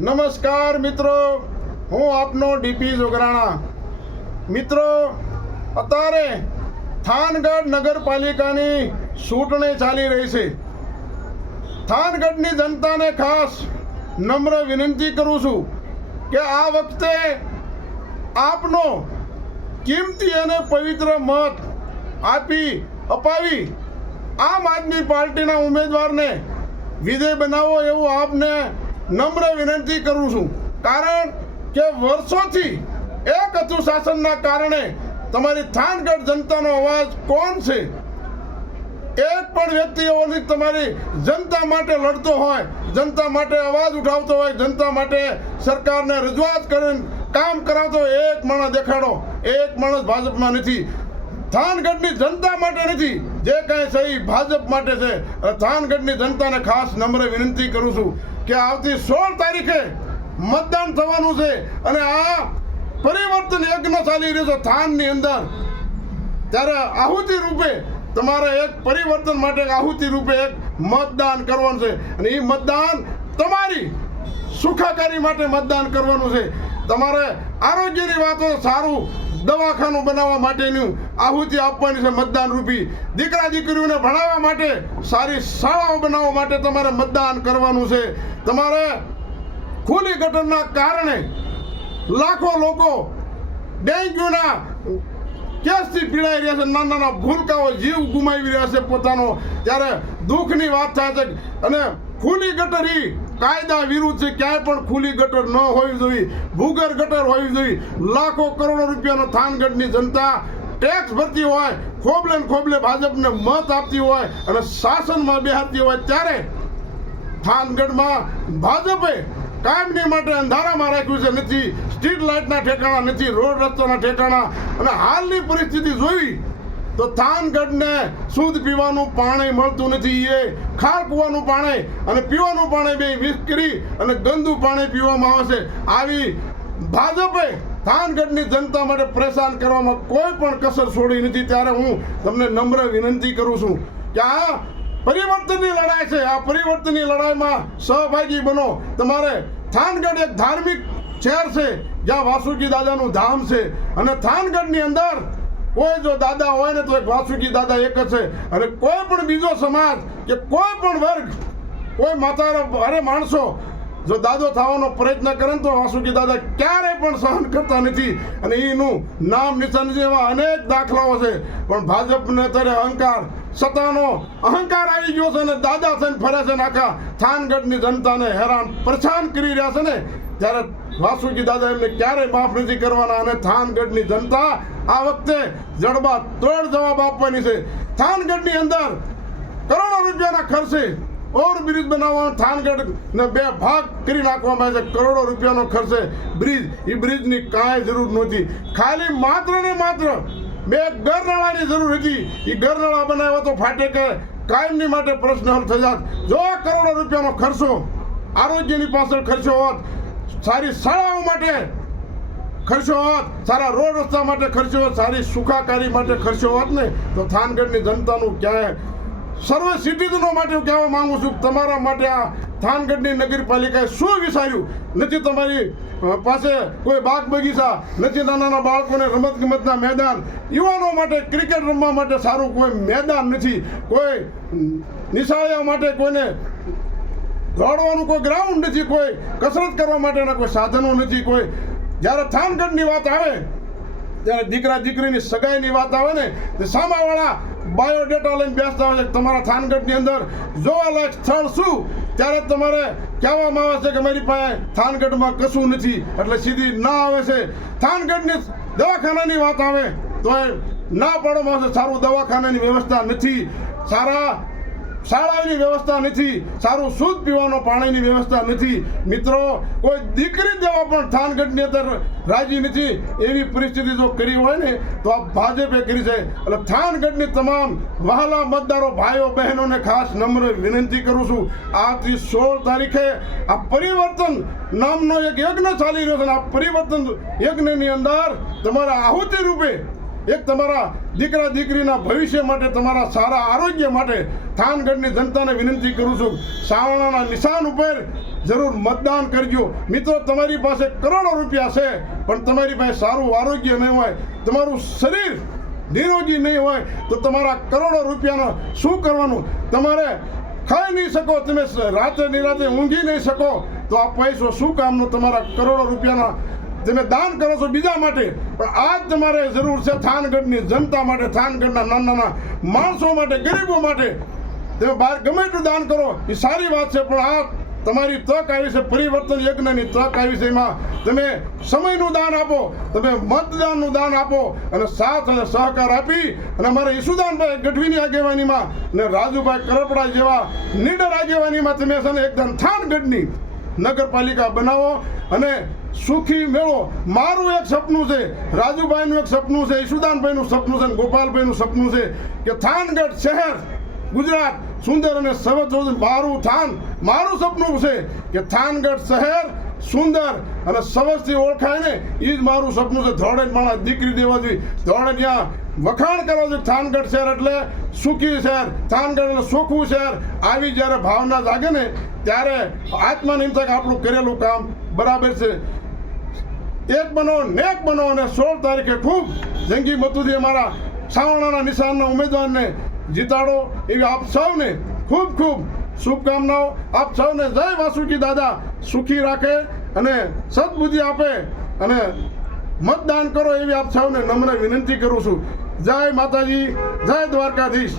નમસ્કાર મિત્રો, હું આપનો ડીપી જોગરાણા. મિત્રો, અત્યારે થાનગઢ નગરપાલિકાની ચૂંટણી ચાલી રહી છે. થાનગઢની જનતાને ખાસ નમ્ર વિનંતી કરું છું કે આ વખતે આપનો કિંમતી અને પવિત્ર મત અપાવી આમ આદમી પાર્ટીના ઉમેદવારને વિજય બનાવો એવું આપને નમ્ર વિનંતી કરું છું. કારણ કે વર્ષોથી એક હતું શાસનના કારણે તમારી થાનગઢ જનતાનો અવાજ કોણ છે? એક પણ વ્યક્તિ એવો નથી તમારી જનતા માટે લડતો હોય, જનતા માટે અવાજ ઉઠાવતો હોય, જનતા માટે સરકારને રજૂઆત કરીને કામ કરાવતો એક માણસ દેખાડો. એક માણસ ભાજપમાં નથી. થાનગઢની જનતા માટે નથી, જે કાંઈ સહી ભાજપ માટે છે. થાનગઢની જનતાને ખાસ નમ્ર વિનંતી કરું છું કે આવતી 16 તારીખે મતદાન થવાનું છે અને આ પરિવર્તન યજ્ઞ ચાલી રહ્યો છે થાનની અંદર. ત્યારે આહુતિ રૂપે તમારે એક પરિવર્તન માટે આહુતિ રૂપે એક મતદાન કરવાનું છે અને એ મતદાન તમારી સુખાકારી માટે મતદાન કરવાનું છે. તમારે આરોગ્યની વાતો, સારું દવાખાનું બનાવવા માટેની આહુતિ આપવાની છે મતદાન રૂપી. દીકરા દીકરીઓને ભણાવવા માટે, સારી શાળાઓ બનાવવા માટે તમારે મતદાન કરવાનું છે. તમારે ખુલ્લી ગટરના કારણે લાખો લોકો ડેન્ગ્યુના કેસથી પીડાઈ રહ્યા છે, નાના નાના ભૂલકાઓ જીવ ગુમાવી રહ્યા છે પોતાનો. ત્યારે દુઃખની વાત થાય છે અને ખુલ્લી ગટર એ કાયદા વિરુદ્ધ છે. ક્યાંય પણ ખુલ્લી ગટર ન હોવી જોઈએ, ભૂગર ગટર હોવી જોઈએ. લાખો કરોડો રૂપિયાનો થાનગઢની જનતા ટેક્સ ભરતી હોય, ખોબલે ને ખોબલે ભાજપને મત આપતી હોય અને શાસનમાં બેહારતી હોય, ત્યારે થાનગઢમાં ભાજપે કાયમની માટે અંધારામાં રાખ્યું છે. નથી સ્ટ્રીટ લાઇટના ઠેકાણા, નથી રોડ રસ્તાના ઠેકાણા. અને હાલની પરિસ્થિતિ જોઈ તો થાનગઢને શુદ્ધ પીવાનું પાણી મળતું નથી. એ ખાળકૂવાનું પાણી અને પીવાનું પાણી બે મિક્સ કરી અને ગંદુ પાણી પીવામાં આવે છે. આવી ભાજપે થાનગઢની જનતા માટે પરેશાન કરવામાં કોઈ પણ કસર છોડી નથી. ત્યારે હું તમને નમ્ર વિનંતી કરું છું કે આ પરિવર્તનની લડાઈ છે. આ પરિવર્તનની લડાઈમાં સહભાગી બનો. તમારે થાનગઢ એક ધાર્મિક શહેર છે જ્યાં વાસુકી દાદાનું ધામ છે અને થાનગઢની અંદર કોઈ જો દાદા હોય ને તો એક વાસુકી દાદા એક જ છે. અને કોઈ પણ બીજો સમાજ કે કોઈ પણ વર્ગ, કોઈ માતા અરે માણસો જો દાદો થવાનો પ્રયત્ન કરે તો વાસુકી દાદા ક્યારેય પણ સહન કરતા નથી અને એનું નામ નિશાન જેવા અનેક દાખલાઓ છે. પણ ભાજપને અત્યારે અહંકાર, સત્તાનો અહંકાર આવી ગયો છે અને દાદા થઈને ફરે છે. આખા થાનગઢની જનતાને હેરાન પરેશાન કરી રહ્યા છે ને, ત્યારે વાસુકી દાદા એમને ક્યારેય માફ નથી કરવાના. અને થાનગઢની જનતા આ વખતે જડબા તોડ જવાબ આપવાની છે. થાનગઢની અંદર કરોડો રૂપિયાના ખર્ચે ઓવરબ્રિજ બનાવવાનો થાનગઢને 2 ભાગ કરી નાખવામાં આવે છે. કરોડો રૂપિયાનો ખર્ચે બ્રિજ. એ બ્રિજની કાંઈ જરૂર નહોતી. ખાલી માત્ર ને માત્ર 2 ગરનાળાની જરૂર હતી. એ ગરનાળા બનાવ્યો તો ફાટે કે કાયમની માટે પ્રશ્ન હલ થઈ જાત. જો કરોડો રૂપિયાનો ખર્ચો આરોગ્યની પાછળ ખર્ચો હોત, સારી શાળાઓ માટે ખર્ચો હોત, સારા રોડ રસ્તા માટે ખર્ચો હોત, સારી સુખાકારી માટે ખર્ચો હોત ને, તો થાનગઢની જનતાનું ક્યાંય સર્વ સિટીઝનો માટે કહેવા માંગુ છું, તમારા માટે આ થાનગઢની નગરપાલિકાએ શું વિચાર્યું નથી? તમારી પાસે કોઈ બાગ બગીચા નથી, નાના નાના બાળકોને રમત ગમતના મેદાન, યુવાનો માટે ક્રિકેટ રમવા માટે સારું કોઈ મેદાન નથી, કોઈ નિશાળીઓ માટે કોઈને દોડવાનું કોઈ ગ્રાઉન્ડ નથી, કોઈ કસરત કરવા માટેના કોઈ સાધનો નથી. કોઈ જ્યારે થાનગઢની વાત આવે, જ્યારે દીકરા દીકરીની સગાઈની વાત આવે ને, તો સામાવાળા બાયોડેટા લઈને બેસતા હોય છે તમારા થાનગઢની અંદર જોવાલાયક સ્થળ શું? ત્યારે તમારે કહેવામાં આવે છે કે મારી પાસે થાનગઢમાં કશું નથી, એટલે સીધી ના આવે છે. થાનગઢની દવાખાનાની વાત આવે તો એ ના પાડવામાં આવે છે. સારું દવાખાનાની વ્યવસ્થા નથી, સારા શાળાની વ્યવસ્થા નથી, સારું શુદ્ધ પીવાનું પાણીની વ્યવસ્થા નથી. મિત્રો, કોઈ દીકરી દેવા પણ થાનગઢની અંદર રાજી નથી. એવી પરિસ્થિતિ જો કરી હોય ને તો આ ભાજપે કરી છે. એટલે થાનગઢની તમામ વહાલા મતદારો ભાઈઓ બહેનોને ખાસ નમ્ર વિનંતી કરું છું, આવતી 16 તારીખે આ પરિવર્તન નામનો એક યજ્ઞ ચાલી રહ્યો છે. આ પરિવર્તન યજ્ઞની અંદર તમારા આહુતિ રૂપે એક તમારા દીકરા દીકરીના ભવિષ્ય માટે, તમારા સારા આરોગ્ય માટે થાનગઢની જનતાને વિનંતી કરું છું, સાવરણાના નિશાન ઉપર જરૂર મતદાન કરજો. મિત્રો, તમારી પાસે કરોડો રૂપિયા છે પણ તમારી પાસે સારું આરોગ્ય નહીં હોય, તમારું શરીર નિરોગી નહીં હોય તો તમારા કરોડો રૂપિયાનો શું કરવાનું? તમારે ખાઈ નહીં શકો, તમે રાત્રે નિરાતે ઊંઘી નહીં શકો તો આ પૈસો શું કામનો? તમારા કરોડો રૂપિયાના તમે દાન કરો છો બીજા માટે, પણ આજ તમારે જરૂર છે થાનગઢની જનતા માટે, થાનગઢના નાના નાના માણસો માટે, ગરીબો માટે. તમે બહાર ગમે એટલું દાન કરો એ સારી વાત છે, પણ આ તમારી તક આવી છે, પરિવર્તન યજ્ઞની તક આવી છે. એમાં તમે સમયનું દાન આપો, તમે મતદાનનું દાન આપો અને સાથ અને સહકાર આપી અને અમારા ઈસુદાનભાઈ ગઢવીની આગેવાનીમાં અને રાજુભાઈ કરપડા જેવા નીડર આગેવાનીમાં તમે છે ને એકદમ થાનગઢની નગરપાલિકા બનાવો અને સુખી મેળો. મારું એક સપનું છે, રાજુભાઈનું એક સપનું છે, ઈસુદાનભાઈનું સપનું છે, ગોપાલભાઈનું સપનું છે કે થાનગઢ શહેર ગુજરાત સુંદર અને સવચ્છ. મારું સપનું છે કે થાનગઢ શહેર સુંદર અને સવચ્છથી ઓળખાય ને એ જ મારું સપનું છે. ધોળે માણસ દીકરી દેવા જોઈએ, ધોળે ત્યાં વખાણ કરવા જોઈએ. થાનગઢ શહેર એટલે સુખી શહેર, થાનગઢ એટલે સુખવું શહેર. આવી જ્યારે ભાવના જાગે ને ત્યારે આત્માને એમ થાય કે આપણું કરેલું કામ બરાબર છે. એક બનો નેક બનો અને 16 તારીખે ખૂબ જંગી મતુથી અમારા સાવણાના નિશાનના ઉમેદવારને જીતાડો એવી આપ સૌને ખૂબ ખૂબ શુભકામનાઓ. આપ સૌને જય વાસુકી દાદા સુખી રાખે અને સદબુદ્ધિ આપે અને મતદાન કરો એવી આપ સૌને નમ્ર વિનંતી કરું છું. જય માતાજી, જય દ્વારકાધીશ.